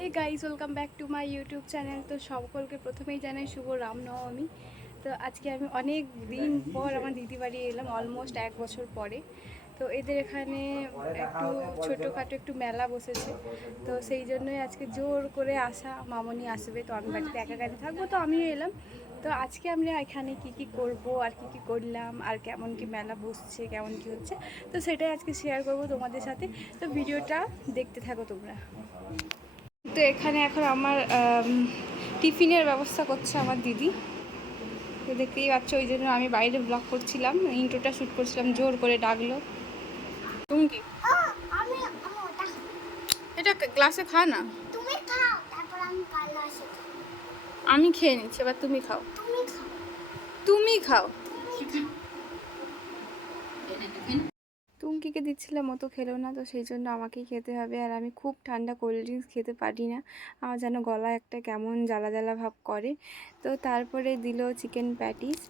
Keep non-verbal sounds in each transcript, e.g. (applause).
Hey guys welcome back to my YouTube channel তো সকলকে প্রথমেই জানাই শুভ রামনবমী। তো আজকে আমি অনেক দিন পর আমার দিদি বাড়ি এলাম অলমোস্ট এক বছর পরে। তো এদের এখানে একটু ছোটোখাটো একটু মেলা বসেছে। তো সেই জন্যই আজকে জোর করে আসা, মামনি আসবে তো আমি বাড়িতে একা একা থাকব তো আমিও এলাম। তো আজকে আমরা এখানে কি কি করব, আর কি কি করলাম, আর কেমন কি মেলা বসছে, কেমন কি হচ্ছে, তো সেটাই আজকে শেয়ার করব তোমাদের সাথে। তো ভিডিওটা দেখতে থাকো তোমরা। তো এখানে এখন আমার টিফিনের ব্যবস্থা করছে আমার দিদি। তো দেখতেই পাচ্ছ ওই জন্য আমি বাইরে ব্লগ করছিলাম ইন্ট্রোটা শ্যুট করছিলাম জোর করে ডাকলো। তুমি কি? আমি আমি ওটা এটা ক্লাসে খা না? খাও তারপর আমি আমি খেয়ে নিচ্ছি এবার তুমি খাও। তুমি খাও। খাও দিচ্ছিলাম মতো খেলো না তো সেই জন্য আমাকেই খেতে হবে। আর আমি খুব ঠান্ডা কোল্ড ড্রিঙ্কস খেতে পারি না। আমার যেন গলা একটা কেমন জ্বালা জ্বালা ভাব করে। তো তারপরে দিল চিকেন প্যাটিস।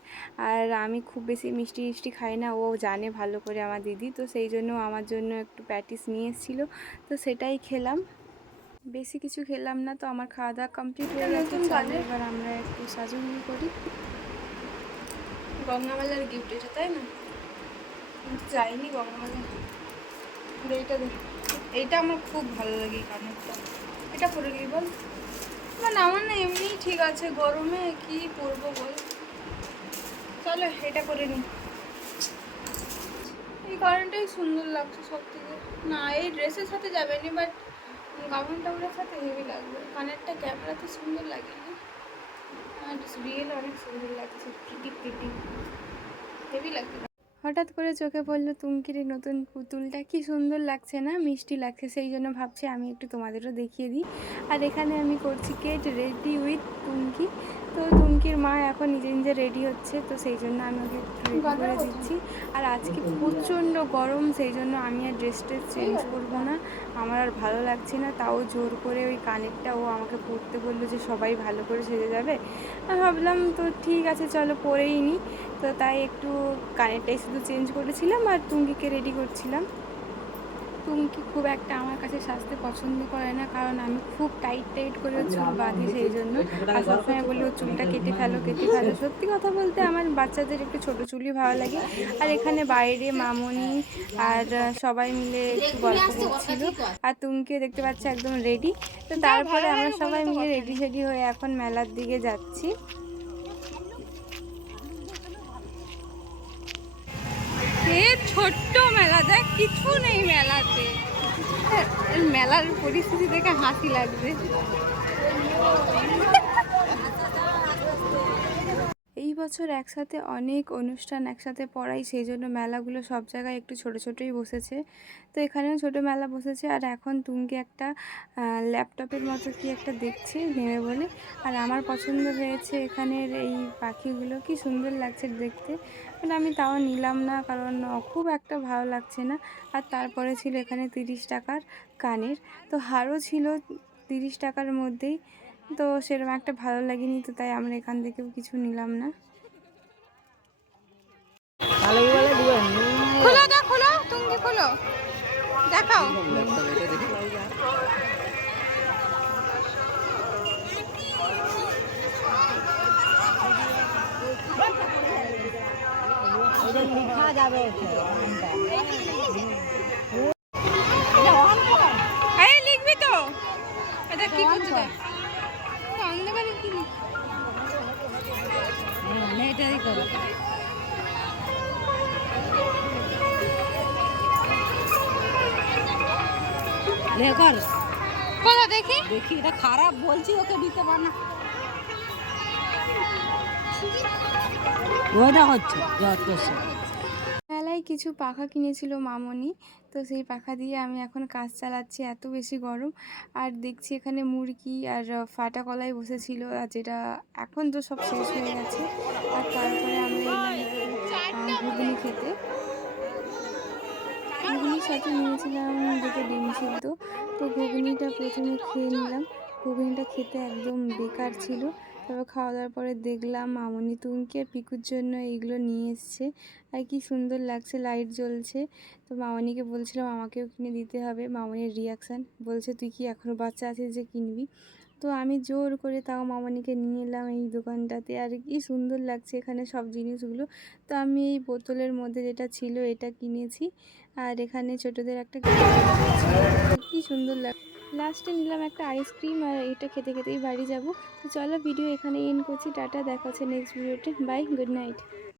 আর আমি খুব বেশি মিষ্টি মিষ্টি খাই না ও জানে ভালো করে আমার দিদি। তো সেই জন্য আমার জন্য একটু প্যাটিস নিয়ে এসেছিল। তো সেটাই খেলাম। বেশি কিছু খেলাম না তো আমার খাওয়া দাওয়া কমপ্লিট হয়ে গেছে। এবার আমরা একটু সাজুগুজু করি। গঙ্গামালার গিফট এটা তাই না? তো যাইনি গঙ্গামালা এইটা এইটা আমার খুব ভালো লাগে এই কানেরটা। এটা পরে গিয়ে বল। না না, আমার না এমনিই ঠিক আছে, গরমে কি পরবো বল। চলো, এটা করে নি। এই কারেন্টটাই সুন্দর লাগছে সব থেকে না, এই ড্রেসের সাথে যাবে না বাট গাউন টাউনের সাথে হেভি লাগবে। কানেরটা ক্যামেরাতে সুন্দর লাগে না? আর রিয়েল অনেক সুন্দর লাগছে। প্রিটি প্রিটি হেভি লাগছে। হঠাৎ করে চোখে পড়ল তুমকির নতুন পুতুলটা? কি সুন্দর লাগছে না? মিষ্টি লাগছে, সেই জন্য ভাবছি আমি একটু তোমাদেরও দেখিয়ে দিই। আর এখানে আমি করছি কেট রেডি উইথ তুমকি তো তুমকির মা এখন নিজে নিজে রেডি হচ্ছে তো সেই জন্য আমি ওকে একটু রেডি করে দিচ্ছি। আর আজকে প্রচণ্ড গরম সেই জন্য আমি আর ড্রেস ট্রেস চেঞ্জ করব না। আমার আর ভালো লাগছে না তাও জোর করে ওই কানেরটা ও আমাকে পরতে বলল যে সবাই ভালো করে সেজে যাবে। আমি ভাবলাম তো ঠিক আছে চলো পরেই নিই তো তাই একটু কানেরটাই শুধু চেঞ্জ করেছিলাম আর তুঙ্গিকে রেডি করছিলাম। টুঙ্কি খুব একটা আমার কাছে সাজতে পছন্দ করে না? কারণ আমি খুব টাইট টাইট করে চুল বাঁধি সেই জন্য। আর সবসময় বলি ওর চুলটা কেটে ফেলো কেটে ফেলো। (laughs) সত্যি কথা বলতে আমার বাচ্চাদের একটু ছোটো চুলই ভালো লাগে। আর এখানে বাইরে মামনি আর সবাই মিলে একটু গল্প করছিল আর তুমকিও দেখতে পাচ্ছ একদম রেডি তো তারপরে আমরা সবাই মিলে রেডি সেডি হয়ে এখন মেলার দিকে যাচ্ছি। কিছু নেই মেলাতে। মেলার পরিস্থিতি দেখে হাসি লাগবে। বছর একসাথে অনেক অনুষ্ঠান একসাথে পড়াই, সেই জন্য মেলাগুলো সব জায়গায় একটু ছোট ছোটই বসেছে। তো এখানেও ছোট মেলা বসেছে। আর এখন তুমকে একটা ল্যাপটপের মতো কি একটা দেখছে নেবে বলে। আর আমার পছন্দ হয়েছে এখানের এই পাখিগুলো। কি সুন্দর লাগছে দেখতে। মানে আমি তাও নিলাম না, কারণ খুব একটা ভালো লাগছে না। আর তারপরে ছিল এখানে তিরিশ টাকার কানের। তো হারও ছিল তিরিশ টাকার মধ্যেই। তো সেরকম একটা ভালো লাগেনি, তো তাই আমরা এখান থেকেও কিছু নিলাম না। খোলো দা খোলো তুমি খোলো। দেখাও। এই লিখবি তো। এটা কি করছিস দেখ। অন্ধকারে কি লিখ- কর কোথা দেখি? দেখি এটা খারাপ বলছি ওকে দিতে পার না। ওইটা হচ্ছে যত মেলায় কিছু পাখা কিনেছিল মামনি তো সেই পাখা দিয়ে আমি এখন কাজ চালাচ্ছি এত বেশি গরম। আর দেখছি এখানে মুরগি আর ফাটা কলাই বসেছিল আর যেটা এখন তো সব শেষ হয়ে গেছে। আর তারপরে আহ, ঘুগনি খেতে। ঘুগনির সাথে নিয়েছিলাম দুটো ডিম সিদ্ধ। তো ঘুগনিটা প্রথমে খেয়ে নিলাম। ঘুগনিটা খেতে একদম বেকার ছিল। তারপর খাওয়া দাওয়ার পরে দেখলাম মামনি তুমকে আর পিকুর জন্য এইগুলো নিয়ে এসছে। আর কি সুন্দর লাগছে, লাইট জ্বলছে। তো মামনিকে বলছিলাম, আমাকেও কিনে দিতে হবে। মামনির রিয়াকশান বলছে, তুই কি এখনও বাচ্চা আছিস যে কিনবি? তো আমি জোর করে তাও মামনিকে নিয়ে এলাম এই দোকানটাতে। আর কি সুন্দর লাগছে এখানে সব জিনিসগুলো। তো আমি এই বোতলের মধ্যে যেটা ছিল এটা কিনেছি। আর এখানে ছোটদের একটা কি সুন্দর লাগ লাস্টে নিলাম একটা আইসক্রিম আর এটা খেতে খেতেই বাড়ি যাব। তো চলো ভিডিও এখানে এন্ড করছি। টাটা, দেখা হচ্ছে নেক্সট ভিডিওতে বাই গুড নাইট